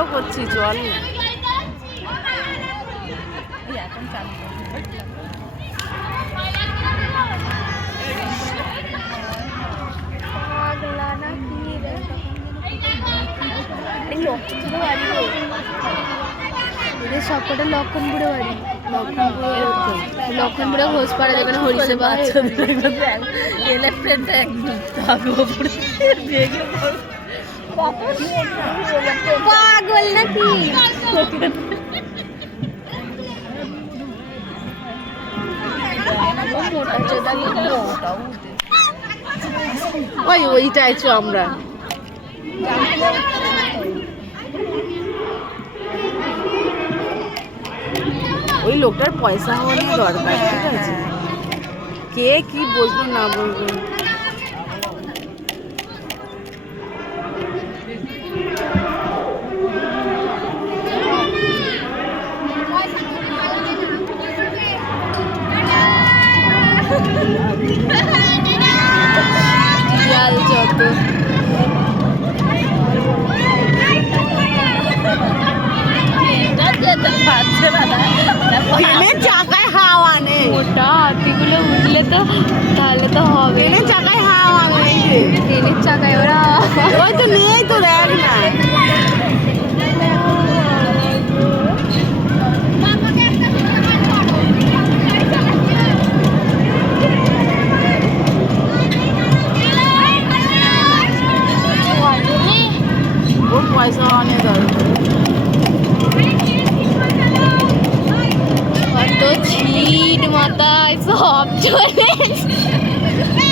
আমরাও করছি, চল না। সবকটা লক্ষণপুরে বাড়ি, লক্ষণপুরে ঘোষপাড়া যেখানে হরিসেবা এলিফ্যান্টটা একদম পাগল নাকি? ওই চাইছো আমরা। ওই লোকটার পয়সা হওয়া নিয়ে দরকার, ঠিক আছে? কে কি বলবো না বলবো, যত ট্রেনের চাকায় হাওয়া নেই। ওটা হাতিগুলো উঠলে তো তাহলে তো হবে। ট্রেনের চাকায় হাওয়া নেই, ট্রেনের চাকায় ওরা ওই তো নেই তো, দেখ না।